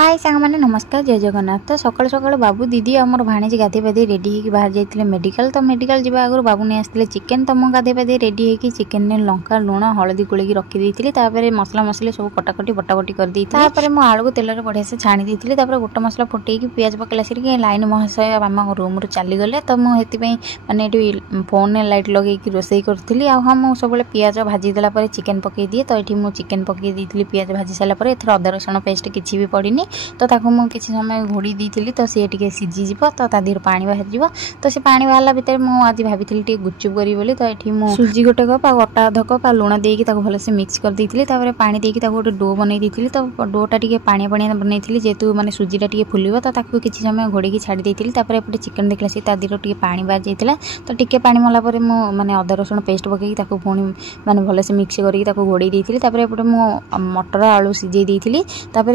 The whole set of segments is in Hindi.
हाय सांग मैंने नमस्कार जय जगन्नाथ। तो सकाल सकाल बाबू दीदी आमर भाणीजी गाधे पाधे रेडी होकर बाहर जाते मेडिकल। तो मेडिकल जावा आगु बाबू नहीं आसते चिकेन। तो मुझे गाधे पाधे रेडी होकर चिकेन ने लंका लुण हलदी गोल रखी तापर मसला मसली सब कटाकटी बटाबटी कर मुझे आलू को तेल बढ़िया से छाणी देती। गोटे मसला फुटे पियाज पकला सी लाइन महाशय आम रूम रू चलीगले। तो मुझे माने फोन लाइट लगे रोसे करी। हाँ मुझे सब पियाज भाजी देला चिकेन पकई दिए। तो ये मुझे चिकेन पकई दी पियाज भाजी सारापर एथर अदा रसुण पेस्ट किसी भी पड़नी। तो ताकू मु किसी समय घोड़ी दी तो सी टे सीझीज तो ता देहर पानी बाहर। तो से पानी बाहर भितर मुझे भाभी गुपचुप करी बोली। तो ये मुझे सुजी गोटे कप अटा अध कप लुण देकी भलसे मिक्स कर देती। पानी देकी गोटे डो बन दी। तो डोटा टे पानी पानी बनई जेहेतु मैंने सुजीटा टे फुल तो किसी समय घोड़ी छाड़ी देती। एपटे चिकेन देखला सी देहर टे पानी बाहर जाता। तो टे पानी मला मैंने अदा रसुण पेस्ट पकई पुणी मैंने भलसे मिक्स करके घोड़ी देती। एपटे मुझे मटर आलू सीझे देती।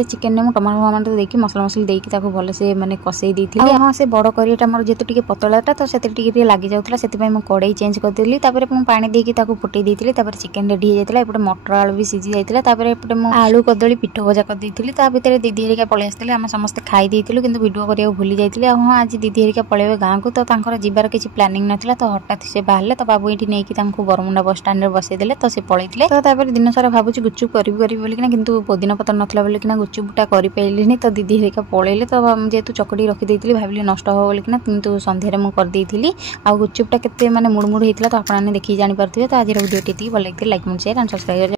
चिकेन में टमाटो टमाटो देखी मसला मसली देखी भलसे मैंने कसई देती। हाँ से बड़ कड़ाईटा मोर जेतु टे पतलाटा तो से लगी जाऊला से कड़ाई चेंज करदेली। पानी देकी फुटे देती। चिकेन रेडी हो जाता। एपटे मटर आलू भी सीझी जाता। एपटे मुझे आलू कदली पिठ भजा कर देती। भितर दीदी हरिका पलि आसते आम समस्ते खाई देलु कि भिडियो करने भूली जाती। हाँ आज दीदी हरिका पलैबे गाँव को। तो जीवार किसी प्लानिंग नाला। तो हठात से बाहर। तो बाबू ये नहीं बरमुंडा बस स्टाण्ड बसईदे। तो सी पलैते। तो दिन सारा भावुँ गुपचुप करी बोलिकिना कि पुदीना पतर नाला बोलिकिना गुपचुपटा कर तो दीदी हरिका पलैले। तो जेहेतु चकड़ी रखी भाविली नष्ट हो बोलिकिना किंतु संध्यारे मुझे करदेली। आ गुपचुपटा केते माने मुड़ मुड़ होता। तो आपने देखिए जानीपारे। तो आज वीडियो टी भल लगे लाइक शेयर एंड सब्सक्राइब।